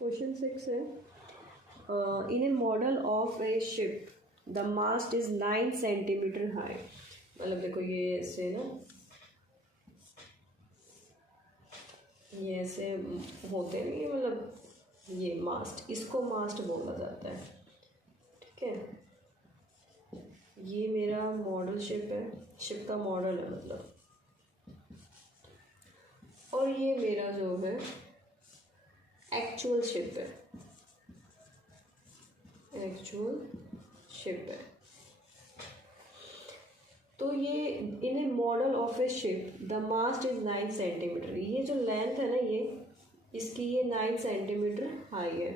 Question 6 है, in a model of a ship the mast is 9 centimetre high. मतलब देखो ये ऐसे ना, ये ऐसे होते नहीं, मतलब ये मास्ट, इसको मास्ट बोला जाता है। ठीक है, ये मेरा मॉडल शिप है, शिप का मॉडल है मतलब, और ये मेरा जो है एक्चुअल शिप है, एक्चुअल शिप है। तो ये in a model of a ship the mast is 9 centimetre. ये जो लेंथ है ना, ये इसकी ये 9 सेंटीमीटर हाई है।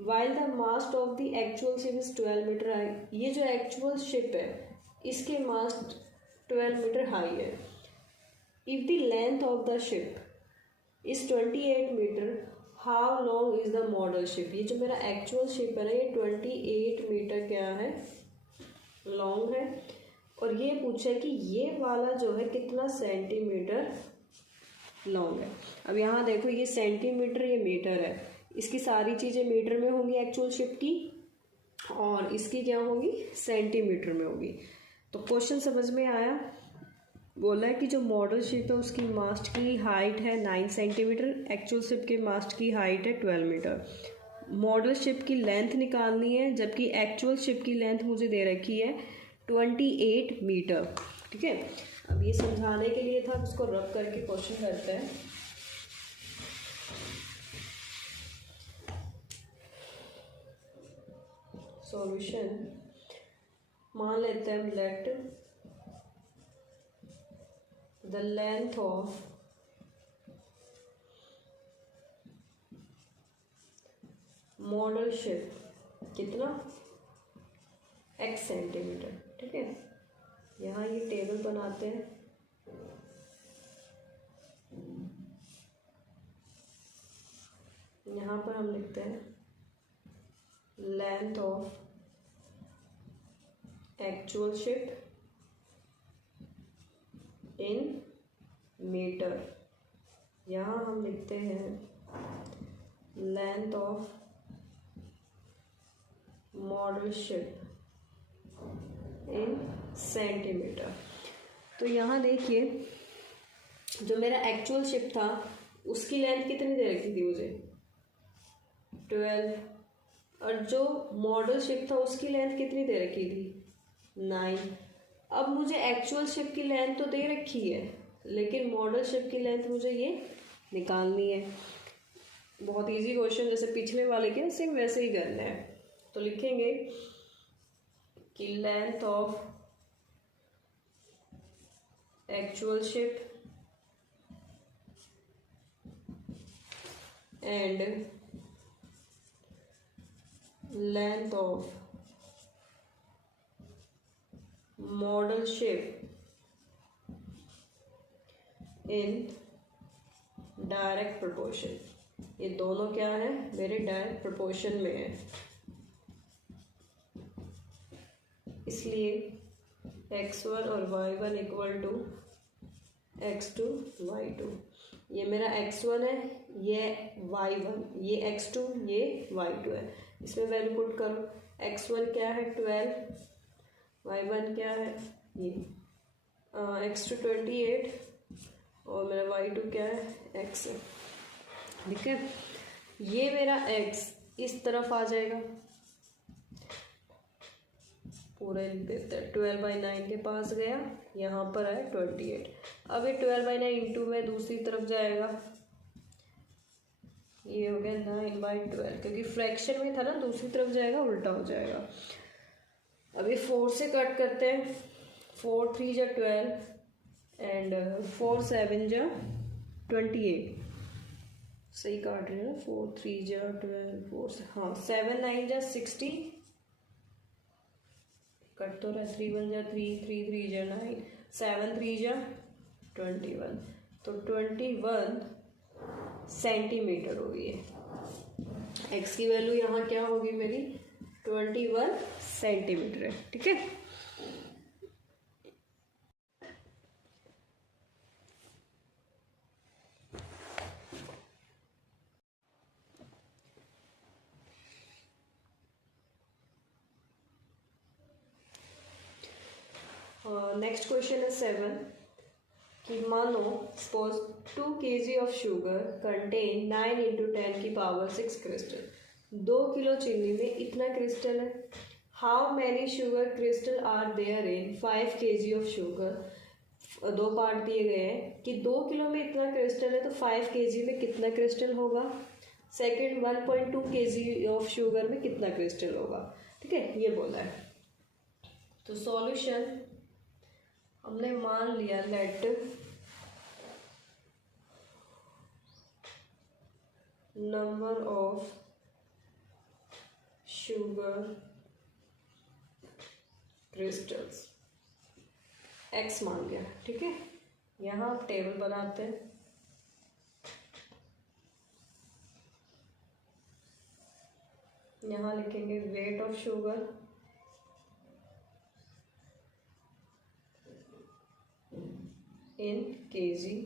While the mast of the actual ship is 12 metre high. ये जो एक्चुअल शिप है इसके मास्ट 12 मीटर हाई है। If the length of the ship is 28 metre, how long is the model ship. ये जो मेरा actual ship है ना, ये 28 मीटर क्या है, लॉन्ग है। और ये पूछा कि ये वाला जो है कितना सेंटीमीटर लॉन्ग है। अब यहाँ देखो, ये सेंटीमीटर, ये मीटर है, इसकी सारी चीज़ें मीटर में होंगी एक्चुअल शिप की, और इसकी क्या होगी, सेंटीमीटर में होगी। तो क्वेश्चन समझ में आया। बोला है कि जो मॉडल शिप है उसकी मास्ट की हाइट है 9 सेंटीमीटर, एक्चुअल शिप के मास्ट की हाइट है 12 मीटर। मॉडल शिप की लेंथ निकालनी है, जबकि एक्चुअल शिप की लेंथ मुझे दे रखी है 28 मीटर। ठीक है, अब ये समझाने के लिए था, इसको रब करके क्वेश्चन करते हैं। सॉल्यूशन, मान लेते हैं let the length of model ship कितना, x सेंटीमीटर। ठीक है, यहाँ ये टेबल बनाते हैं। यहाँ पर हम लिखते हैं length of actual ship in metre. यहाँ हम लिखते हैं length of model ship in centimetre. तो यहाँ देखिए, जो मेरा एक्चुअल शिप था उसकी लेंथ कितनी दे रखी थी मुझे, 12, और जो मॉडल शिप था उसकी लेंथ कितनी दे रखी थी, 9। अब मुझे एक्चुअल शिप की लेंथ तो दे रखी है, लेकिन मॉडल शिप की लेंथ मुझे ये निकालनी है। बहुत इजी क्वेश्चन, जैसे पिछले वाले के सेम वैसे ही करना है। तो लिखेंगे कि length of actual ship and length of model ship in direct proportion. ये दोनों क्या है, मेरे डायरेक्ट प्रोपोर्शन में है, इसलिए x1 और y1 equal to x2 y2। ये मेरा x1 है, ये y1, ये x2, ये y2 है। इसमें वैल्यू पुट करो, x1 क्या है 12, y1 क्या है ये x2 28, और मेरा y2 क्या है x है। ठीक है, ये मेरा x इस तरफ आ जाएगा, पूरा लिख देते हैं, 12/9 के पास गया, यहाँ पर है 28। अब ये 12/9 इंटू में दूसरी तरफ जाएगा, ये हो गया 9/12, क्योंकि फ्रैक्शन में था ना, दूसरी तरफ जाएगा, उल्टा हो जाएगा। अभी 4 से कट करते हैं, 4 3 जा 12 एंड 4 7 जा 28। सही काट रहे हैं ना, 4 3 जा 12, 4 से, हाँ 7 9 जा 60, कट तो रहा, 3 1 जा 3, 3 3 जा 9, 7 3 जा 21। तो 21 सेंटीमीटर होगी ये। एक्स की वैल्यू यहाँ क्या होगी मेरी, 21 सेंटीमीटर है। ठीक है, नेक्स्ट क्वेश्चन है 7 कि मानो suppose 2 kg of sugar contain 9 into 10 की पावर 6 क्रिस्टल। 2 किलो चीनी में इतना क्रिस्टल है। How many sugar crystal are there in 5 kg of sugar. दो पार्ट दिए गए हैं कि 2 किलो में इतना क्रिस्टल है तो 5 kg में कितना क्रिस्टल होगा। सेकेंड 1.2 kg ऑफ शुगर में कितना क्रिस्टल होगा। ठीक है, ये बोला है। तो सॉल्यूशन हमने मान लिया let number of sugar crystals x मान गया। ठीक है, यहाँ आप टेबल बनाते हैं। यहाँ लिखेंगे weight of sugar in KG.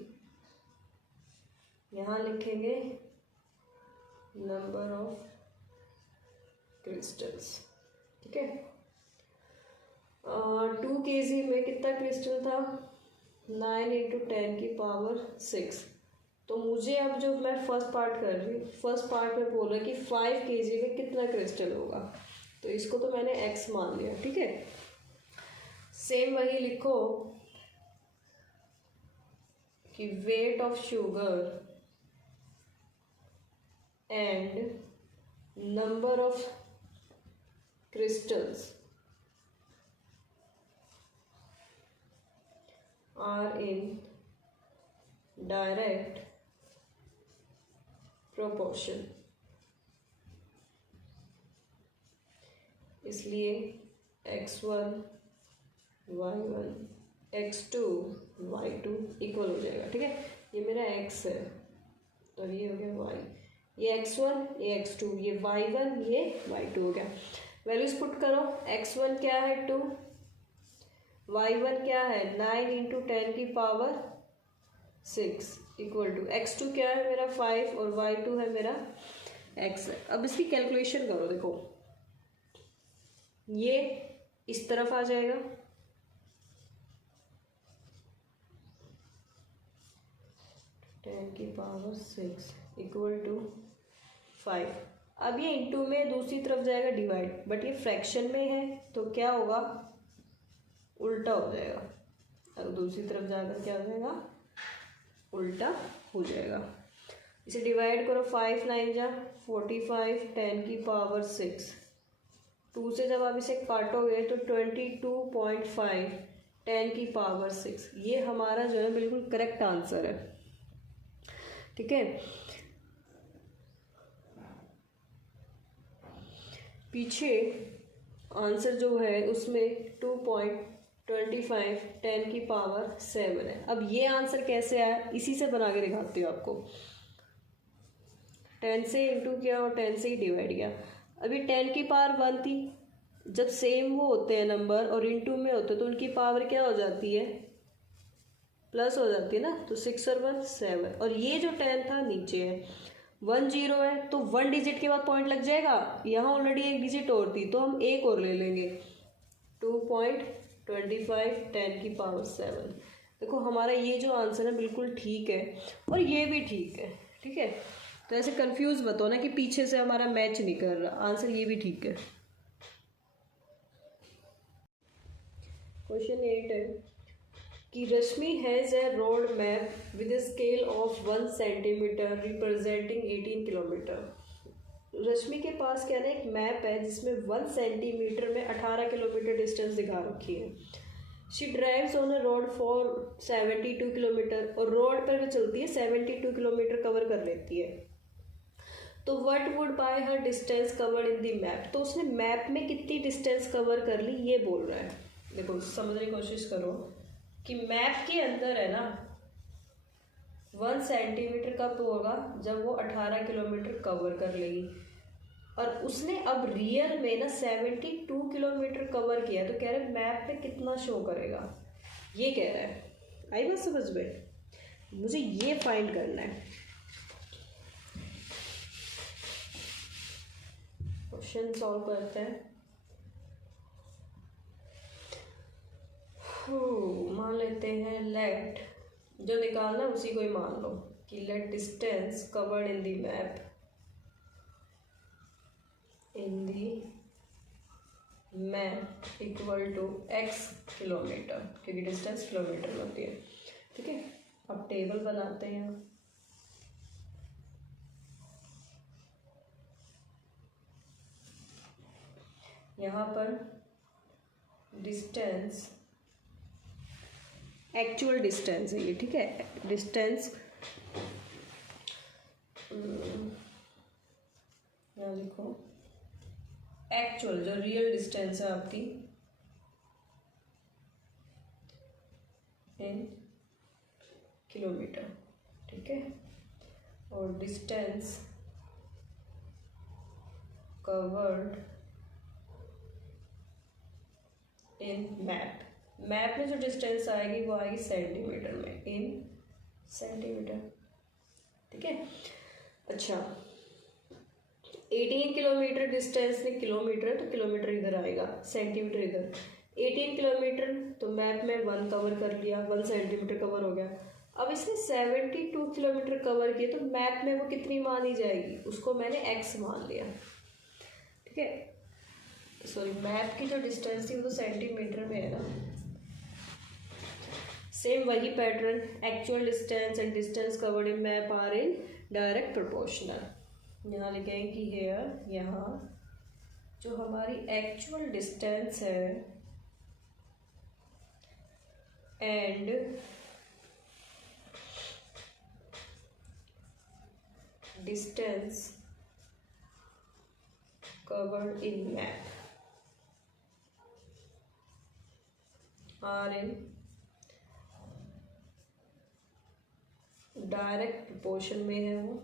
यहाँ लिखेंगे नंबर ऑफ क्रिस्टल्स। ठीक है, 2 kg में कितना क्रिस्टल था 9 इंटू 10 की पावर 6। तो मुझे अब जो मैं फर्स्ट पार्ट कर रही हूँ, फर्स्ट पार्ट में बोल रहा है कि 5 kg में कितना क्रिस्टल होगा, तो इसको तो मैंने x मान लिया। ठीक है, सेम वही लिखो कि weight of sugar and number of crystals are in direct proportion। इसलिए x1 y1 x2 y2 equal हो जाएगा। ठीक है, ये मेरा x है और ये हो गया y, ये x1 ये x2 ये y1 ये y2 हो गया। वैल्यूज पुट करो। x1 क्या है 2, y1 क्या है 9 इंटू 10 की पावर 6 इक्वल टू x2 क्या है मेरा 5 और y2 है मेरा x है। अब इसकी कैलकुलेशन करो। देखो ये इस तरफ आ जाएगा, टेन की पावर 6 इक्वल टू 5। अब ये इंटू में दूसरी तरफ जाएगा डिवाइड, बट ये फ्रैक्शन में है तो क्या होगा उल्टा हो जाएगा। अब दूसरी तरफ जाकर क्या हो जाएगा उल्टा हो जाएगा। इसे डिवाइड करो 5 9 जा 45 10 की पावर 6। 2 से जब आप इसे काटोगे तो 22.5 10 की पावर 6। ये हमारा जो है बिल्कुल करेक्ट आंसर है। ठीक है, पीछे आंसर जो है उसमें 2.25 10 की पावर 7 है। अब ये आंसर कैसे आया इसी से बना के दिखाती हूँ आपको। 10 से इंटू किया और 10 से ही डिवाइड किया। अभी 10 की पावर 1 थी, जब सेम वो होते हैं नंबर और इंटू में होते हैं तो उनकी पावर क्या हो जाती है प्लस हो जाती है ना। तो 6 और 1 7 और ये जो 10 था नीचे है 1 0 है तो 1 डिजिट के बाद पॉइंट लग जाएगा। यहाँ ऑलरेडी एक डिजिट और थी तो हम एक और ले लेंगे 2.25 10 की पावर 7। देखो हमारा ये जो आंसर है बिल्कुल ठीक है और ये भी ठीक है। ठीक है, तो ऐसे कंफ्यूज मत हो ना कि पीछे से हमारा मैच नहीं कर रहा, आंसर ये भी ठीक है। क्वेश्चन 8 है कि Rashmi has a road map with a scale of 1 centimetre representing 18 kilometre. Rashmi के पास क्या ना एक मैप है जिसमें 1 सेंटीमीटर में 18 किलोमीटर डिस्टेंस दिखा रखी है। She drives on a road for 72 kilometre और रोड पर वो चलती है 72 किलोमीटर कवर कर लेती है। तो what would buy her distance covered in the map. तो उसने मैप में कितनी डिस्टेंस कवर कर ली ये बोल रहा है। देखो समझने की कोशिश करो कि मैप के अंदर है ना 1 सेंटीमीटर कब होगा जब वो 18 किलोमीटर कवर कर लेगी और उसने अब रियल में ना 72 किलोमीटर कवर किया। तो कह रहे हैं मैप पे कितना शो करेगा ये कह रहा है। आई बात समझ में, मुझे ये फाइंड करना है। क्वेश्चन सॉल्व करते हैं। मान लेते हैं लेट, जो निकालना है उसी को ही मान लो कि let distance covered in the map equal to x kilometre, क्योंकि डिस्टेंस किलोमीटर में होती है। ठीक है, अब टेबल बनाते हैं। यहाँ पर डिस्टेंस एक्चुअल डिस्टेंस है ये। ठीक है, डिस्टेंस यहाँ लिखो एक्चुअल, जो रियल डिस्टेंस है आपकी इन किलोमीटर। ठीक है, और distance covered in map. Map में जो डिस्टेंस आएगी वो आएगी सेंटीमीटर में, इन सेंटीमीटर। ठीक है, अच्छा 18 किलोमीटर डिस्टेंस में किलोमीटर, तो किलोमीटर इधर आएगा, सेंटीमीटर इधर। 18 किलोमीटर तो मैप में 1 कवर कर लिया, 1 सेंटीमीटर कवर हो गया। अब इसने 72 किलोमीटर कवर किए, तो मैप में वो कितनी मानी जाएगी, उसको मैंने x मान लिया। ठीक है, सॉरी, मैप की जो डिस्टेंस थी वो तो सेंटीमीटर में है ना। सेम वही pattern, actual distance and distance covered in map are in direct proportional. यहाँ लिखेंगे कि हेयर, यहाँ जो हमारी एक्चुअल डिस्टेंस है and distance covered in map are in direct proportion में है वो।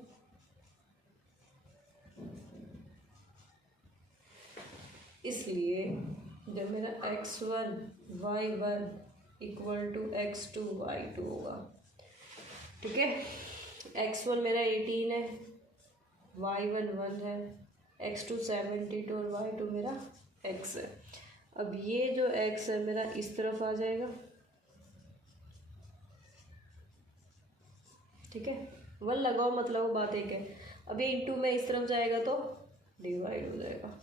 इसलिए जब मेरा x1 y1 equal to x2 y2 होगा। ठीक है, x1 मेरा 18 है, y1 1 है, x2 72 और y2 मेरा x है। अब ये जो x है मेरा इस तरफ आ जाएगा। ठीक है, 1 लगाओ मतलब बात एक है। अब ये इंटू में इस तरफ जाएगा तो डिवाइड हो जाएगा।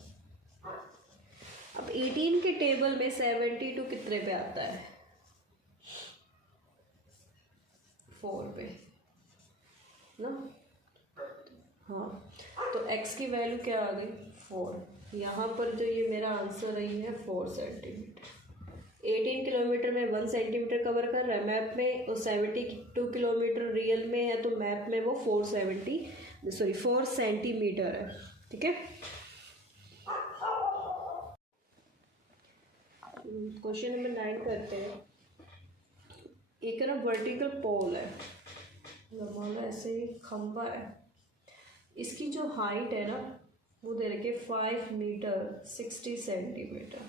अब 18 के टेबल में 72 कितने पे आता है, 4 पे ना। हाँ, तो x की वैल्यू क्या आ गई, 4। यहाँ पर जो ये मेरा आंसर है ये है 4 सेंटीमीटर। 18 किलोमीटर में 1 सेंटीमीटर कवर कर रहा है मैप में, और 72 किलोमीटर रियल में है, तो मैप में वो 4 सेंटीमीटर है। ठीक है, क्वेश्चन नंबर 9 करते हैं। एक ना वर्टिकल पोल है, मान लो ऐसे ही खंबा है, इसकी जो हाइट है ना वो दे रखी है 5 मीटर 60 सेंटीमीटर,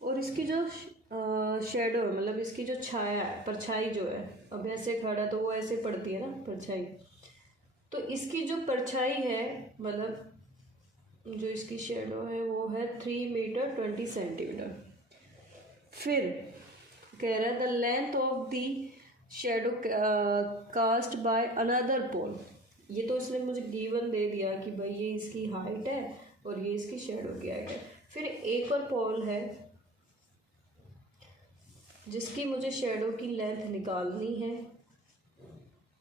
और इसकी जो शेडो है, मतलब इसकी जो छाया है, परछाई जो है, अब ऐसे खड़ा तो वो ऐसे पड़ती है ना परछाई, तो इसकी जो परछाई है, मतलब जो इसकी शेडो है वो है 3 मीटर 20 सेंटीमीटर। फिर कह रहा है the length of the shadow cast by another pole. ये तो इसने मुझे गिवन दे दिया कि भाई ये इसकी हाइट है और ये इसकी शेडो की हाइट है। फिर एक और पोल है जिसकी मुझे शेडो की लेंथ निकालनी है,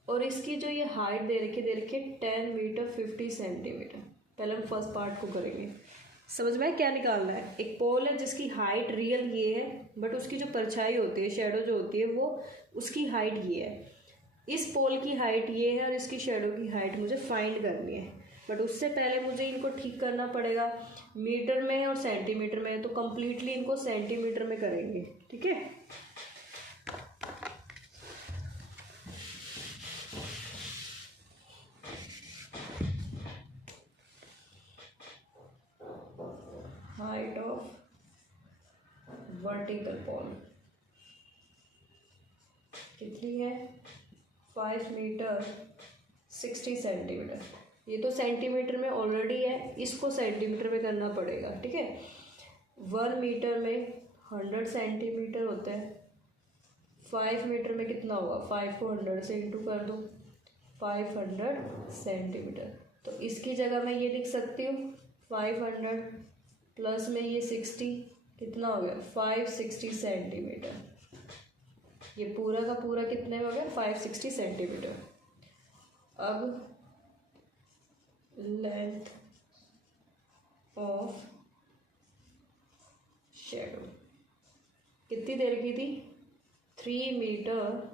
और इसकी जो ये हाइट दे रखी है 10 मीटर 50 सेंटीमीटर। पहले हम फर्स्ट पार्ट को करेंगे, समझ में क्या निकालना है। एक पोल है जिसकी हाइट रियल ये है, बट उसकी जो परछाई होती है, शेडो जो होती है, वो उसकी हाइट ये है। इस पोल की हाइट ये है और इसकी शेडो की हाइट मुझे फाइंड करनी है, बट उससे पहले मुझे इनको ठीक करना पड़ेगा। मीटर में है और सेंटीमीटर में है, तो कम्प्लीटली इनको सेंटीमीटर में करेंगे। ठीक है, हाइट ऑफ वर्टिकल पोल कितनी है, 5 मीटर 60 सेंटीमीटर। ये तो सेंटीमीटर में ऑलरेडी है, इसको सेंटीमीटर में करना पड़ेगा। ठीक है, 1 मीटर में 100 सेंटीमीटर होता है, 5 मीटर में कितना होगा, 5 को 100 से इंटू कर दो, 500 सेंटीमीटर। तो इसकी जगह मैं ये लिख सकती हूँ 500 प्लस में ये 60, कितना हो गया 560 सेंटीमीटर। ये पूरा का पूरा कितने में हो गया 560 सेंटीमीटर। अब लेंथ ऑफ शेडो कितनी देर की थी, 3 मीटर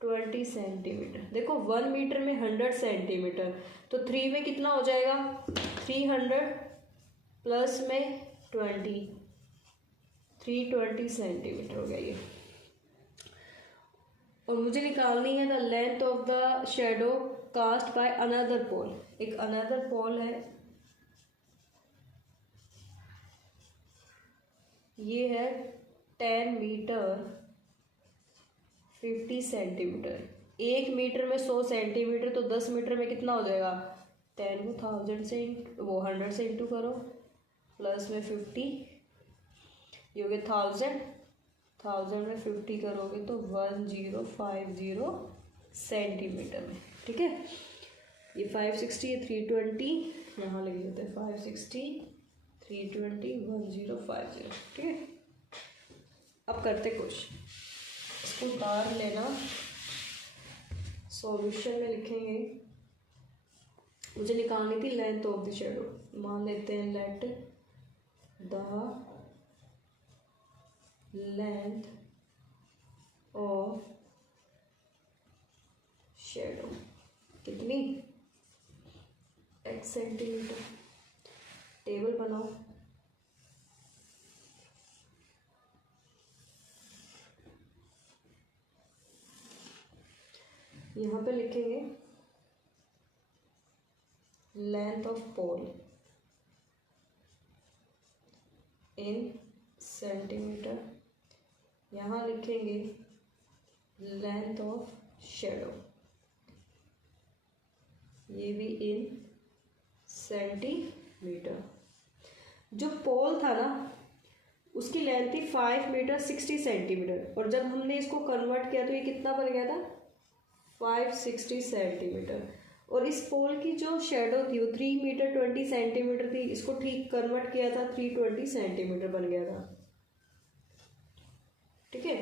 20 सेंटीमीटर। देखो 1 मीटर में 100 सेंटीमीटर, तो 3 में कितना हो जाएगा 300 प्लस में 20, 320 सेंटीमीटर हो गया ये। और मुझे निकालनी है the length of the shadow cast by another pole. एक अनदर पोल है, ये है 10 मीटर 50 सेंटीमीटर। 1 मीटर में 100 सेंटीमीटर, तो 10 मीटर में कितना हो जाएगा 10 को 1000 से वो 100 से इंटू करो, प्लस में 50, ये हो गया 1000 में 50 करोगे तो 1050 सेंटीमीटर में। ठीक है, ये 560 है, 320 यहाँ लगे होते हैं, 560 320 1050। ठीक है, अब करते कुछ, इसको उतार लेना, सॉल्यूशन में लिखेंगे। मुझे निकालनी थी लेंथ ऑफ द शेडो। मान लेते हैं let the length of shadow कितनी, x सेंटीमीटर। टेबल बनाओ, यहाँ पे लिखेंगे length of pole in centimetre, यहाँ लिखेंगे लेंथ ऑफ शेडो, ये भी इन सेंटीमीटर। जो पोल था ना उसकी लेंथ थी 5 मीटर 60 सेंटीमीटर, और जब हमने इसको कन्वर्ट किया तो ये कितना बन गया था 560 सेंटीमीटर। और इस पोल की जो शेडो थी वो 3 मीटर 20 सेंटीमीटर थी, इसको ठीक कन्वर्ट किया था 320 सेंटीमीटर बन गया था। ठीक है,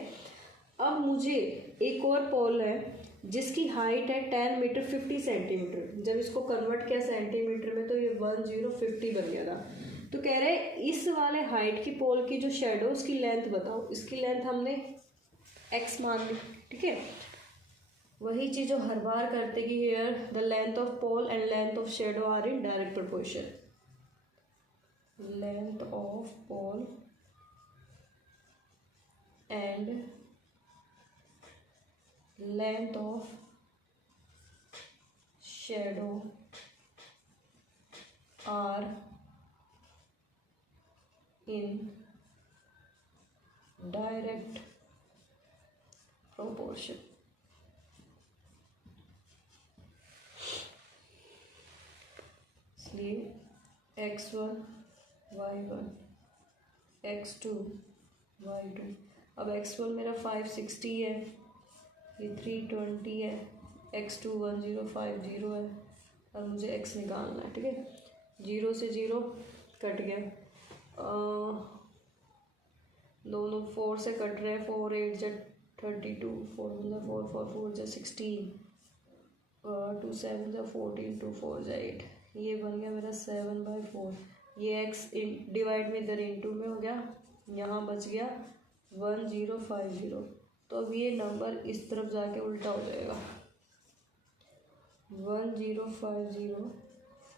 अब मुझे एक और पोल है जिसकी हाइट है 10 मीटर 50 सेंटीमीटर। जब इसको कन्वर्ट किया सेंटीमीटर में तो ये 1050 बन गया था। तो कह रहे इस वाले हाइट की पोल की जो शेडो उसकी लेंथ बताओ। इसकी लेंथ हमने x मान ली। ठीक है, वही चीज़ जो हर बार करते कि here the length of pole and length of shadow are in direct proportion. Length of pole and length of shadow are in direct proportion. इसलिए x1 y1 x2 y2। अब x1 मेरा 560 है, ये 320 है, x2 1050 है, और मुझे x निकालना है। ठीक है, 0 से 0 कट गया, दोनों 4 से कट रहे हैं, 4 8 जा 32, 4 1 4 4 4 जा 16, 2 7 जा 14, 2 4 जा 8। ये बन गया मेरा 7/4। ये x डिवाइड में इधर इंटू में हो गया, यहाँ बच गया 1050। तो अब ये नंबर इस तरफ जाके उल्टा हो जाएगा, 1050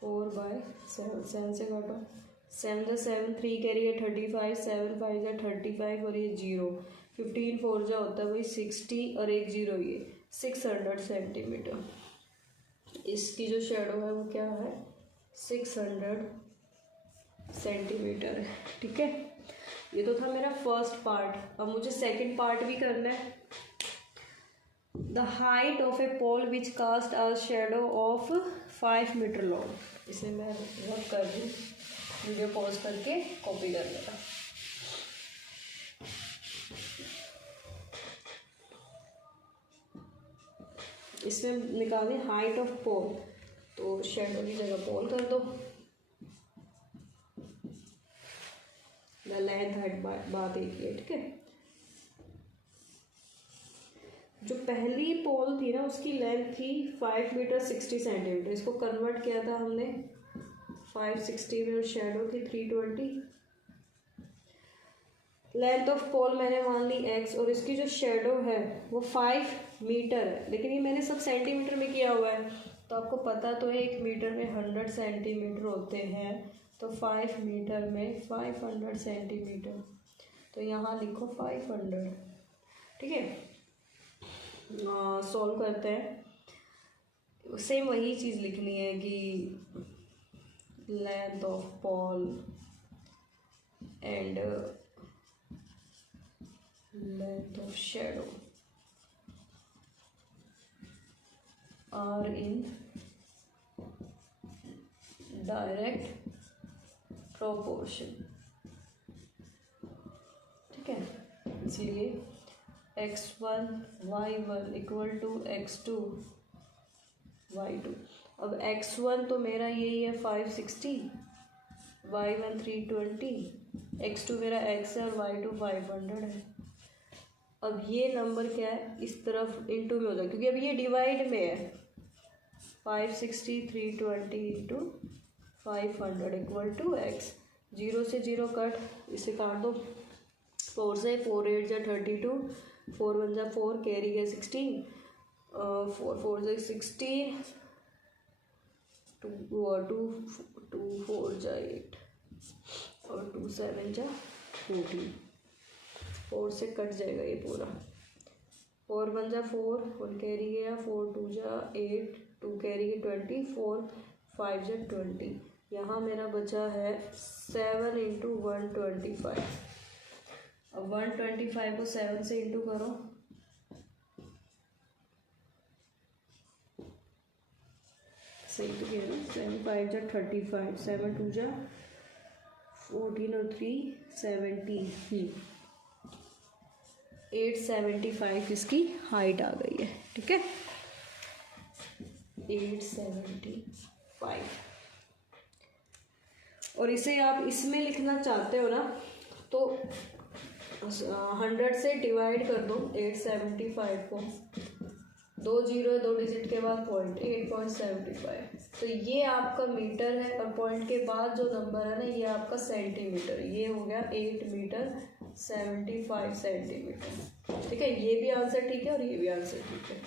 4/7। 7 से काटो, 7 जा 7, 3 कैरी है 35, 7 5 जा 35, और ये 0, 15 4 जा होता है भाई 60, और एक 0 ये 600 सेंटीमीटर। इसकी जो शेडो है वो क्या है 600 सेंटीमीटर है। ठीक है, ये तो था मेरा फर्स्ट पार्ट। अब मुझे सेकंड पार्ट भी करना है। The height of a pole which cast a shadow of 5 metre long. इसे मैं वर्क कर दूँ, वीडियो पॉज करके कॉपी कर लेगा। इसमें निकालनी हाइट ऑफ पोल, तो शेडो की जगह पोल कर दो। द लेंथ हाइट बात एक ही है, ठीक है। जो पहली पोल थी ना उसकी लेंथ थी 5 मीटर 60 सेंटीमीटर, इसको कन्वर्ट किया था हमने 560 में, और शेडो की 320। लेंथ ऑफ पोल मैंने मान ली x, और इसकी जो शेडो है वो 5 मीटर है, लेकिन ये मैंने सब सेंटीमीटर में किया हुआ है। तो आपको पता तो है 1 मीटर में 100 सेंटीमीटर होते हैं, तो 5 मीटर में 500 सेंटीमीटर, तो यहाँ लिखो 500, ठीक है। सॉल्व करते हैं। सेम वही चीज़ लिखनी है कि length of pole and length of shadow are in direct proportion, ठीक है। इसलिए x1 y1 equal to x2 y2। अब x1 तो मेरा यही है 560, y1 320, x2 मेरा x है और y2 500 है। अब ये नंबर क्या है, इस तरफ इंटू में हो जाए, क्योंकि अब ये डिवाइड में है। 560 320 इंटू 500 इक्वल टू x। 0 से 0 कट, इसे काट दो। 4 से 4 8 जा 32, 4 1 जा 4, कैरी है 16, 4 4 जा 16, 2 4 जा 8 और 2 7 जा 14। 4 से कट जाएगा ये पूरा। 4 1 जा 4, 1 कैरी गया, 4 2 जा 8, 2 कैरी है 20, 4 5 जा 20। यहाँ मेरा बचा है 7 इंटू 125। अब 125 को 7 से इंटू करो, सही तो किया ना। 7 5 जा 35, 7 2 जा 14 और 3 17, 875 इसकी हाइट आ गई है, ठीक है। 875, और इसे आप इसमें लिखना चाहते हो ना, तो 100 से डिवाइड कर दो 875 को। 2 जीरो 2 डिजिट के बाद पॉइंट, 8.75। तो ये आपका मीटर है, और पॉइंट के बाद जो नंबर है ना ये आपका सेंटीमीटर। ये हो गया 8 मीटर 75 सेंटीमीटर, ठीक है। ये भी आंसर ठीक है और ये भी आंसर ठीक है।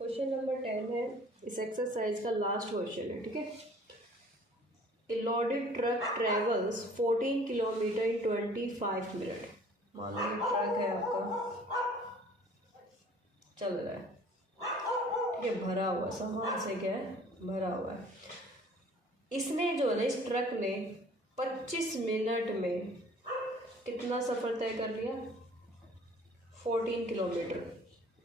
क्वेश्चन नंबर 10 है, इस एक्सरसाइज का लास्ट क्वेश्चन है, ठीक है। A loaded truck travels 14 kilometre in 25 minute. मान लो ट्रक है आपका, चल रहा है, ठीक है, भरा हुआ सामान से, क्या है, भरा हुआ है। इसने जो है इस ट्रक ने 25 मिनट में कितना सफ़र तय कर लिया, 14 किलोमीटर।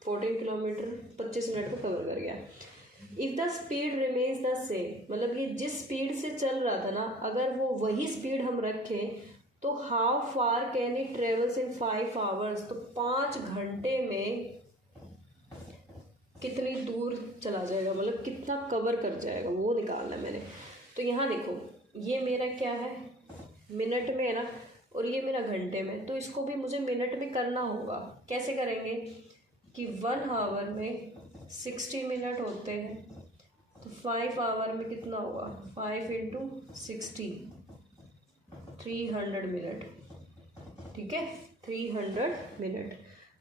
14 किलोमीटर 25 मिनट को कवर कर गया। If the speed remains the same, मतलब ये जिस स्पीड से चल रहा था ना, अगर वो वही स्पीड हम रखें तो how far can it travels in 5 hours, तो 5 घंटे में कितनी दूर चला जाएगा, मतलब कितना कवर कर जाएगा, वो निकालना है मैंने। तो यहाँ देखो, ये मेरा क्या है, मिनट में है ना, और ये मेरा घंटे में, तो इसको भी मुझे मिनट में करना होगा। कैसे करेंगे कि 1 आवर में 60 मिनट होते हैं, तो 5 आवर में कितना होगा, 5 इंटू 60, 300 मिनट, ठीक है, 300 मिनट।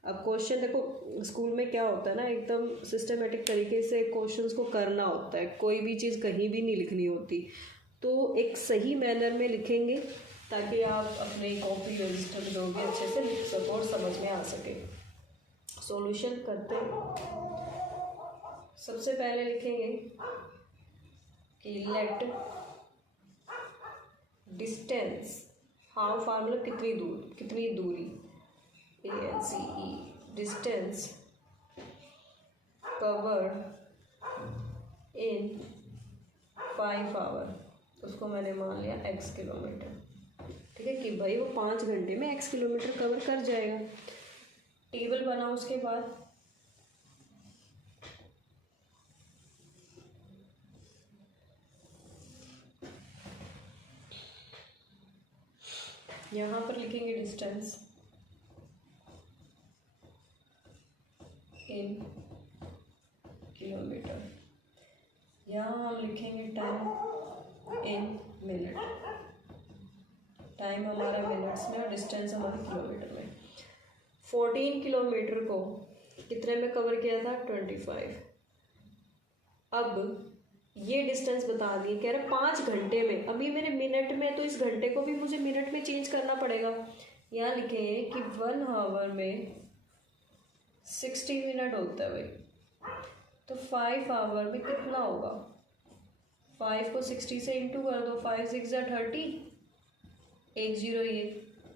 अब क्वेश्चन देखो, स्कूल में क्या होता है ना, एकदम सिस्टमेटिक तरीके से क्वेश्चंस को करना होता है, कोई भी चीज़ कहीं भी नहीं लिखनी होती। तो एक सही मैनर में लिखेंगे ताकि आप अपने कॉपी रजिस्टर जो भी अच्छे से लिख सको और समझ में आ सके। सॉल्यूशन करते हैं। सबसे पहले लिखेंगे कि लेट डिस्टेंस, हाउ फार मतलब कितनी दूर, कितनी दूरी, ANCE, distance covered in 5 hour, उसको मैंने मान लिया x किलोमीटर, ठीक है, कि भाई वो 5 घंटे में x किलोमीटर कवर कर जाएगा। टेबल बना उसके बाद यहाँ पर लिखेंगे डिस्टेंस इन किलोमीटर, यहाँ हम लिखेंगे टाइम इन मिनट, टाइम हमारा मिनट्स में और डिस्टेंस हमारे किलोमीटर में। 14 किलोमीटर को कितने में कवर किया था? 25। अब ये डिस्टेंस बता दिए, कह रहे 5 घंटे में। अब ये मेरे मिनट में, तो इस घंटे को भी मुझे मिनट में चेंज करना पड़ेगा। यहाँ लिखेंगे कि 1 आवर में 60 मिनट होता है भाई, तो 5 आवर में कितना होगा? 5 को 60 से इंटू कर दो, 5 6 30, 1 0 ये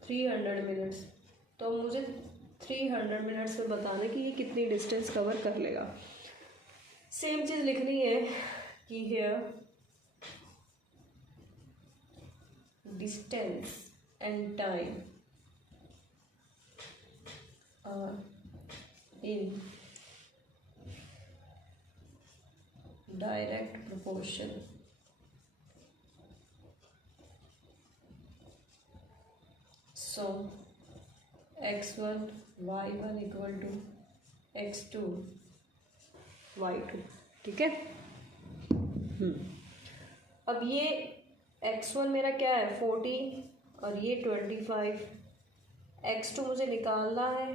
300 मिनट्स। तो मुझे 300 मिनट्स में बताना कि ये कितनी डिस्टेंस कवर कर लेगा। सेम चीज़ लिखनी है कि here distance and time in direct proportion, so x1 y1 equal to x2 y2। ठीक है। अब ये x1 मेरा क्या है? 40 और ये 25, x2 मुझे निकालना है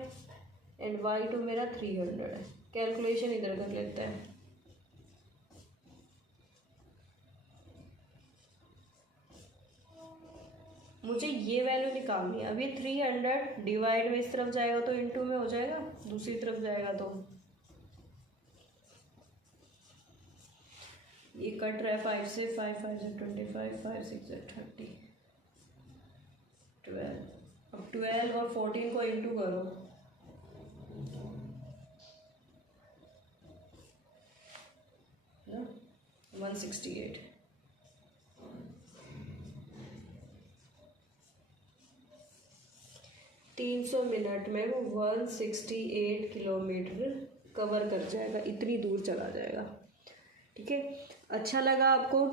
एंड y2 मेरा 300 है। कैलकुलेशन इधर कर लेते हैं। मुझे ये वैल्यू निकालनी है। अब ये 300 डिवाइड में इस तरफ जाएगा तो इनटू में हो जाएगा, दूसरी तरफ जाएगा तो ये कट रहा है 5 से, 5 5 से 25, 5 6 से 30, 12। अब 12 और 14 को इंटू करो, ना 168। तीन 300 मिनट में वो 168 किलोमीटर कवर कर जाएगा, इतनी दूर चला जाएगा। ठीक है। अच्छा लगा आपको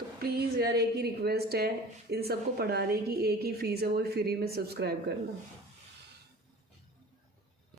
तो प्लीज़ यार एक ही रिक्वेस्ट है, इन सबको पढ़ाने की एक ही फ़ीस है, वो फ्री में सब्सक्राइब करना।